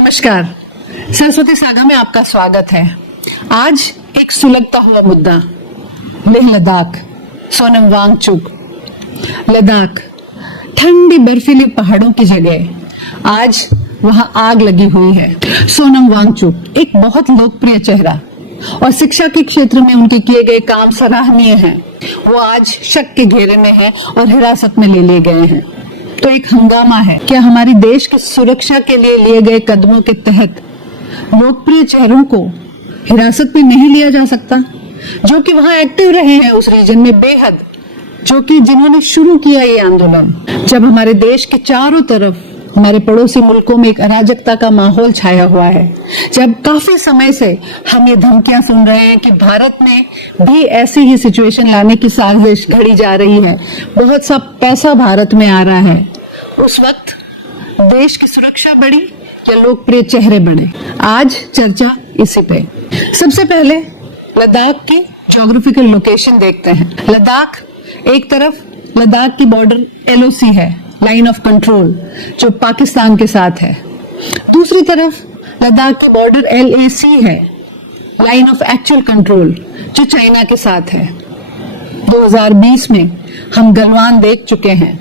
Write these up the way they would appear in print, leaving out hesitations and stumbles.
नमस्कार, सरस्वती सागा में आपका स्वागत है। आज एक सुलगता हुआ मुद्दा, लेह लद्दाख, सोनम वांगचुक। लद्दाख ठंडी बर्फीली पहाड़ों की जगह आज वहां आग लगी हुई है। सोनम वांगचुक एक बहुत लोकप्रिय चेहरा और शिक्षा के क्षेत्र में उनके किए गए काम सराहनीय हैं। वो आज शक के घेरे में है और हिरासत में ले लिए गए हैं। तो एक हंगामा है। क्या हमारे देश की सुरक्षा के लिए गए कदमों के तहत लोकप्रिय चेहरों को हिरासत में नहीं लिया जा सकता, जो कि वहां एक्टिव रहे हैं उस रीजन में बेहद, जो कि जिन्होंने शुरू किया ये आंदोलन। जब हमारे देश के चारों तरफ हमारे पड़ोसी मुल्कों में एक अराजकता का माहौल छाया हुआ है, जब काफी समय से हम ये धमकियां सुन रहे हैं कि भारत में भी ऐसी ही सिचुएशन लाने की साजिश घड़ी जा रही है, बहुत सा पैसा भारत में आ रहा है, उस वक्त देश की सुरक्षा बढ़ी या लोकप्रिय चेहरे बने? आज चर्चा इसी पे। सबसे पहले लद्दाख की ज्योग्राफिकल लोकेशन देखते हैं। लद्दाख एक तरफ लद्दाख की बॉर्डर LOC है, लाइन ऑफ कंट्रोल, जो पाकिस्तान के साथ है। दूसरी तरफ लद्दाख की बॉर्डर LAC है, लाइन ऑफ एक्चुअल कंट्रोल, जो चाइना के साथ है। 2020 में हम गलवान देख चुके हैं।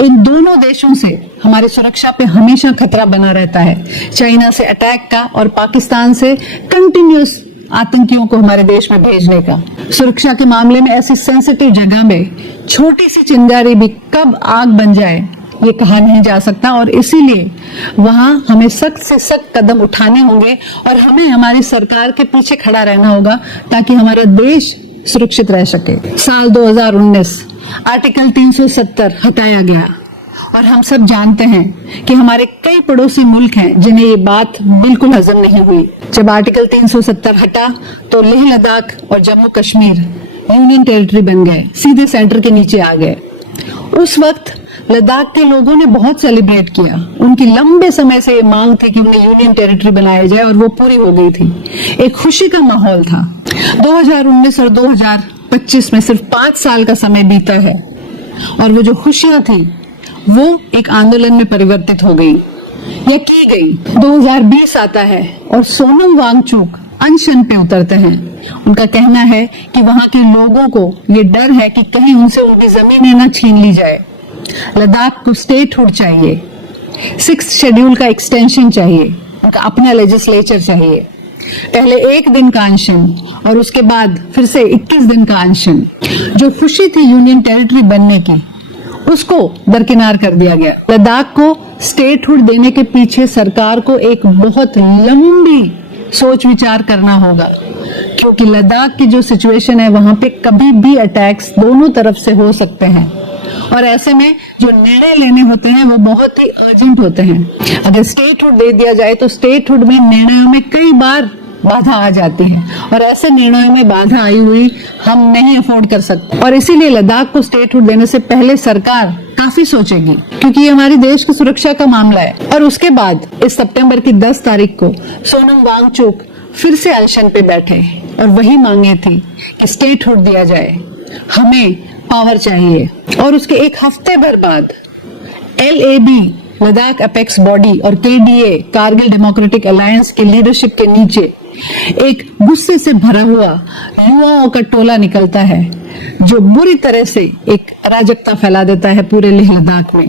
इन दोनों देशों से हमारी सुरक्षा पे हमेशा खतरा बना रहता है, चाइना से अटैक का और पाकिस्तान से कंटिन्यूस आतंकियों को हमारे देश में भेजने का। सुरक्षा के मामले में ऐसी सेंसिटिव जगह में छोटी सी चिंगारी भी कब आग बन जाए ये कहा नहीं जा सकता, और इसीलिए वहां हमें सख्त से सख्त कदम उठाने होंगे और हमें हमारी सरकार के पीछे खड़ा रहना होगा ताकि हमारा देश सुरक्षित रह सके। साल 2019 आर्टिकल 370 हटाया गया और हम सब जानते हैं कि हमारे कई पड़ोसी मुल्क हैं जिन्हें ये बात बिल्कुल हजम नहीं हुई। जब आर्टिकल 370 हटा तो लेह लद्दाख और जम्मू कश्मीर यूनियन टेरिटरी बन गए, सीधे सेंटर के नीचे आ गए। उस वक्त लद्दाख के लोगों ने बहुत सेलिब्रेट किया। उनकी लंबे समय से ये मांग थी कि उन्हें यूनियन टेरिटरी बनाया जाए और वो पूरी हो गई थी। एक खुशी का माहौल था। 2019 और 2025 में सिर्फ 5 साल का समय बीता है और वो जो खुशियां थी वो एक आंदोलन में परिवर्तित हो गई या की गई। 2020 आता है और सोनम वांगचुक अनशन पे उतरते हैं। उनका कहना है कि वहां के लोगों को ये डर है कि कहीं उनसे उनकी जमीनें ना छीन ली जाए। लद्दाख को स्टेटहुड चाहिए, 6th शेड्यूल का एक्सटेंशन चाहिए, उनका अपना लेजिस्लेचर चाहिए। पहले 1 दिन का अनशन और उसके बाद फिर से 21 दिन का अनशन। जो खुशी थी यूनियन टेरिटरी बनने की, उसको दरकिनार कर दिया गया। लद्दाख को स्टेटहुड देने के पीछे सरकार को एक बहुत लंबी सोच विचार करना होगा, क्योंकि लद्दाख की जो सिचुएशन है वहां पे कभी भी अटैक्स दोनों तरफ से हो सकते हैं और ऐसे में जो निर्णय लेने होते हैं वो बहुत ही अर्जेंट होते हैं। अगर स्टेटहुड दे दिया जाए तो स्टेटहुड में निर्णयों में कई बार बाधा आ जाती है और ऐसे निर्णयों में बाधा आई हुई हम नहीं अफोर्ड कर सकते, और इसीलिए लद्दाख को स्टेटहुड देने से पहले सरकार काफी सोचेगी, क्योंकि ये हमारे देश की सुरक्षा का मामला है। और उसके बाद इस सितंबर की 10 तारीख को सोनम वांगचुक फिर से अनशन पे बैठे और वही मांगे थी कि स्टेटहुड दिया जाए, हमें पावर चाहिए। और उसके एक हफ्ते भर बाद LAB लद्दाख अपेक्स बॉडी और KDA कारगिल डेमोक्रेटिक अलायंस के लीडरशिप के नीचे एक गुस्से से भरा हुआ युवाओं का टोला निकलता है, जो बुरी तरह से एक अराजकता फैला देता है पूरे लेह लद्दाख में।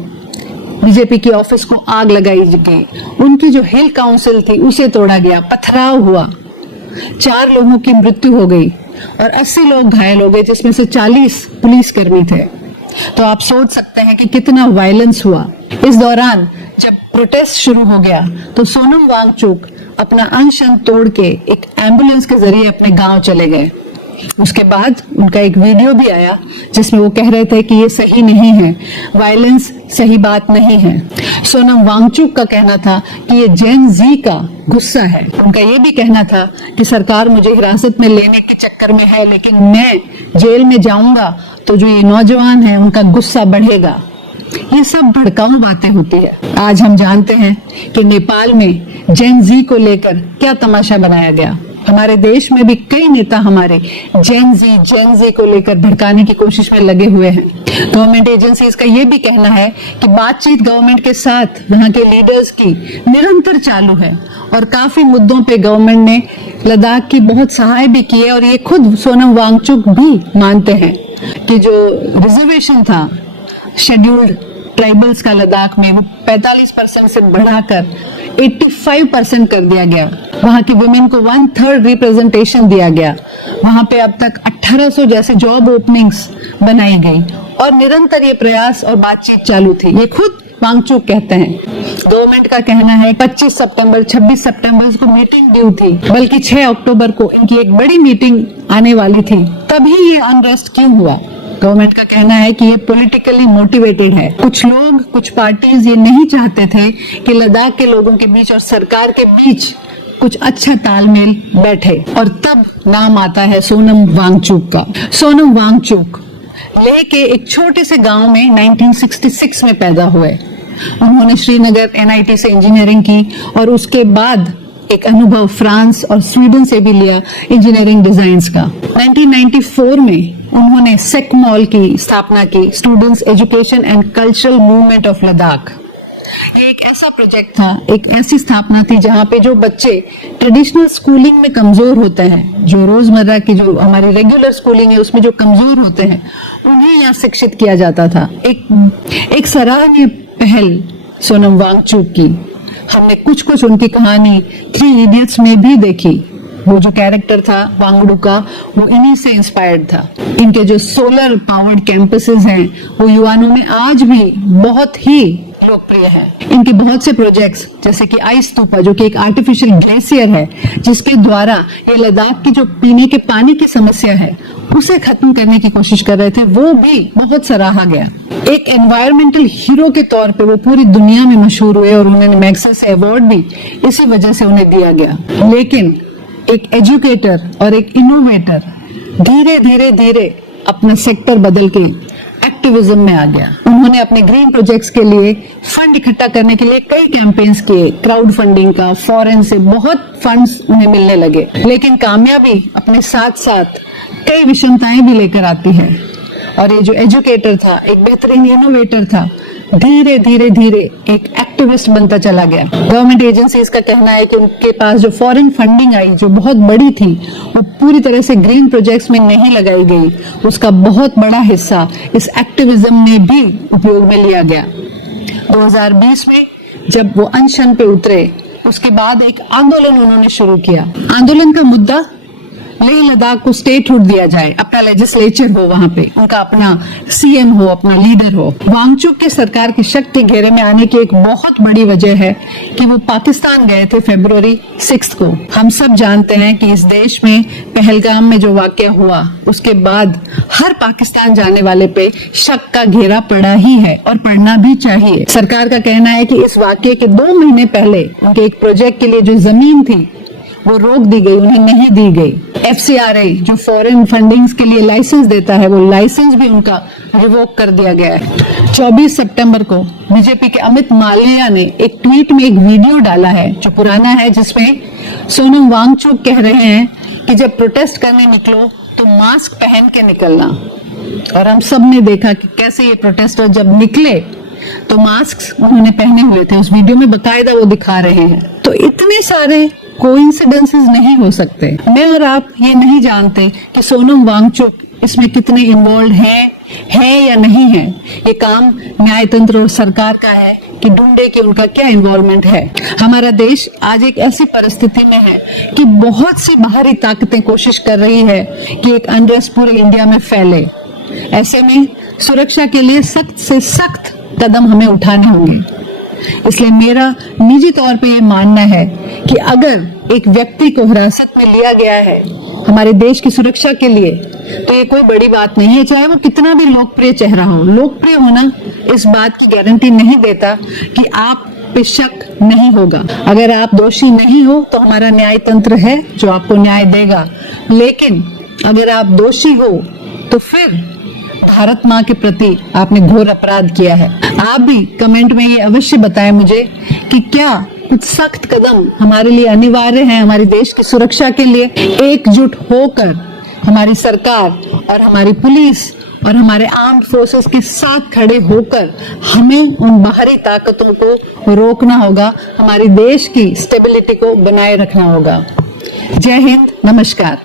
बीजेपी के ऑफिस को आग लगाई गई, उनकी जो हिल काउंसिल थी उसे तोड़ा गया, पथराव हुआ, 4 लोगों की मृत्यु हो गई और 80 लोग घायल हो गए, जिसमें से 40 पुलिसकर्मी थे। तो आप सोच सकते हैं कि कितना वायलेंस हुआ। इस दौरान जब प्रोटेस्ट शुरू हो गया तो सोनम वांगचुक अपना अनशन तोड़ के एक एम्बुलेंस के जरिए अपने गांव चले गए। उसके बाद उनका एक वीडियो भी आया जिसमें वो कह रहे थे कि ये सही नहीं है, वायलेंस सही बात नहीं है। सोनम वांगचुक का कहना था कि ये जेन जी का गुस्सा है। उनका ये भी कहना था कि सरकार मुझे हिरासत में लेने के चक्कर में है, लेकिन मैं जेल में जाऊंगा तो जो ये नौजवान है उनका गुस्सा बढ़ेगा। ये सब भड़काऊ बातें होती है। आज हम जानते हैं कि नेपाल में जेन जी को लेकर क्या तमाशा बनाया गया। हमारे देश में भी कई नेता हमारे जेन जी को लेकर भड़काने की कोशिश में लगे हुए हैं। गवर्नमेंट एजेंसीज का ये भी कहना है कि बातचीत गवर्नमेंट के साथ वहां के लीडर्स की निरंतर चालू है और काफी मुद्दों पे गवर्नमेंट ने लद्दाख की बहुत सहाय भी की है। और ये खुद सोनम वांगचुक भी मानते हैं कि जो रिजर्वेशन था शेड्यूल्ड ट्राइबल्स का लद्दाख में, वो 45% से बढ़ाकर 85% कर दिया गया। वहां की वुमेन को 1/3 रिप्रेजेंटेशन दिया गया। वहां पे अब तक 1800 जैसे जॉब ओपनिंग्स बनाई गई और निरंतर ये प्रयास और बातचीत चालू थी। ये खुद वांगचुक कहते हैं। गवर्नमेंट का कहना है 25 सितंबर 26 सितंबर को मीटिंग ड्यू थी, बल्कि 6 अक्टूबर को इनकी एक बड़ी मीटिंग आने वाली थी। तभी ये अनरेस्ट क्यों हुआ? गवर्नमेंट का कहना है कि ये पॉलिटिकली मोटिवेटेड है। कुछ लोग, कुछ पार्टीज ये नहीं चाहते थे कि लद्दाख के लोगों के बीच और सरकार के बीच कुछ अच्छा तालमेल बैठे, और तब नाम आता है सोनम वांगचुक का। सोनम वांगचुक लेह के एक छोटे से गांव में 1966 में पैदा हुए। उन्होंने श्रीनगर NIT से इंजीनियरिंग की और उसके बाद एक अनुभव फ्रांस और स्वीडन से भी लिया इंजीनियरिंग डिजाइन्स का। 1994 में उन्होंने सेकमॉल की स्थापना की, students education and cultural movement of Ladakh. ये एक ऐसा प्रोजेक्ट था, एक ऐसी स्थापना थी जहां पे जो बच्चे ट्रेडिशनल स्कूलिंग में कमजोर होते हैं, जो रोजमर्रा की जो हमारी रेगुलर स्कूलिंग है उसमें जो कमजोर होते हैं, उन्हें यहाँ शिक्षित किया जाता था। एक सराहनीय पहल सोनम वांगचुक की। हमने कुछ उनकी कहानी 3 इडियट्स में भी देखी। वो जो कैरेक्टर था वांगडू का, वो इन्हीं से इंस्पायर्ड था। इनके जो सोलर पावर्ड कैंपसेस हैं वो युवाओं में आज भी बहुत ही लोकप्रिय है। इनके बहुत से प्रोजेक्ट्स जैसे कि आइस स्तूपा, जो कि एक आर्टिफिशियल ग्लेशियर है जिसके द्वारा ये लद्दाख की जो पीने के पानी की समस्या है उसे खत्म करने की कोशिश कर रहे थे, वो भी बहुत सराहा गया। एक एनवायरमेंटल हीरो के तौर पे वो पूरी दुनिया में मशहूर हुए और उन्हें मैग्सेसे अवार्ड भी इसी वजह से उन्हें दिया गया। लेकिन एक एजुकेटर और एक इनोवेटर धीरे अपना सेक्टर बदल के एक्टिविज्म में आ गया। उन्होंने अपने ग्रीन प्रोजेक्ट्स के लिए फंड इकट्ठा करने के लिए कई कैंपेन्स किए, क्राउड फंडिंग का, फॉरेन से बहुत फंड्स उन्हें मिलने लगे। लेकिन कामयाबी अपने साथ साथ कई विषमताएं भी लेकर आती है। और ये जो एजुकेटर था, एक बेहतरीन इनोवेटर था, धीरे धीरे एक एक्टिविस्ट बनता चला गया। गवर्नमेंट एजेंसीज का कहना है कि उनके पास जो फॉरेन फंडिंग आई, जो बहुत बड़ी थी, वो पूरी तरह से ग्रीन प्रोजेक्ट्स में नहीं लगाई गई। उसका बहुत बड़ा हिस्सा इस एक्टिविज्म में भी उपयोग में लिया गया। 2020 में जब वो अनशन पे उतरे, उसके बाद एक आंदोलन उन्होंने शुरू किया। आंदोलन का मुद्दा लेह लद्दाख को स्टेटहुड दिया जाए, अपना लेजिस्लेचर हो, वहां पे उनका अपना CM हो, अपना लीडर हो। वांगचुक के सरकार की शक के घेरे में आने की एक बहुत बड़ी वजह है कि वो पाकिस्तान गए थे February 6 को। हम सब जानते हैं कि इस देश में पहलगाम में जो वाकया हुआ, उसके बाद हर पाकिस्तान जाने वाले पे शक का घेरा पड़ा ही है और पड़ना भी चाहिए। सरकार का कहना है कि इस वाकये के 2 महीने पहले उनके एक प्रोजेक्ट के लिए जो जमीन थी वो रोक दी गई, उन्हें नहीं दी गई। FCRA जो फॉरेन फंडिंग्स के लिए लाइसेंस देता है, वो लाइसेंस भी उनका रिवोक कर दिया गया है। 24 सितंबर को बीजेपी के अमित मालविया ने एक ट्वीट में एक वीडियो डाला है जो पुराना है, जिसमें सोनम वांगचुक कह रहे हैं कि जब प्रोटेस्ट करने निकलो तो मास्क पहन के निकलना। और हम सब ने देखा कि कैसे ये प्रोटेस्टर जब निकले तो मास्क उन्होंने पहने हुए थे। उस वीडियो में बकायदा वो दिखा रहे हैं। तो इतने सारे कोइंसिडेंसेस नहीं हो सकते। मैं और आप ये नहीं जानते कि सोनम वांगचुक इसमें कितने इन्वॉल्व है या नहीं है। ये काम न्यायतंत्र और सरकार का है कि ढूंढे कि उनका क्या इन्वॉल्वमेंट है। हमारा देश आज एक ऐसी परिस्थिति में है कि बहुत सी बाहरी ताकतें कोशिश कर रही है कि एक अनरेस्ट पूरे इंडिया में फैले। ऐसे में सुरक्षा के लिए सख्त से सख्त कदम हमें उठाने होंगे। इसलिए मेरा निजी तौर पे ये मानना है कि अगर एक व्यक्ति को हिरासत में लिया गया है हमारे देश की सुरक्षा के लिए, तो ये कोई बड़ी बात नहीं है, चाहे वो कितना भी लोकप्रिय चेहरा हो। लोकप्रिय होना इस बात की गारंटी नहीं देता कि आप पे शक नहीं होगा। अगर आप दोषी नहीं हो तो हमारा न्याय तंत्र है जो आपको न्याय देगा। लेकिन अगर आप दोषी हो तो फिर भारत माँ के प्रति आपने घोर अपराध किया है। आप भी कमेंट में ये अवश्य बताएं मुझे कि क्या कुछ सख्त कदम हमारे लिए अनिवार्य हैं हमारे देश की सुरक्षा के लिए। एकजुट होकर हमारी सरकार और हमारी पुलिस और हमारे आर्म्ड फोर्सेस के साथ खड़े होकर हमें उन बाहरी ताकतों को रोकना होगा, हमारे देश की स्टेबिलिटी को बनाए रखना होगा। जय हिंद, नमस्कार।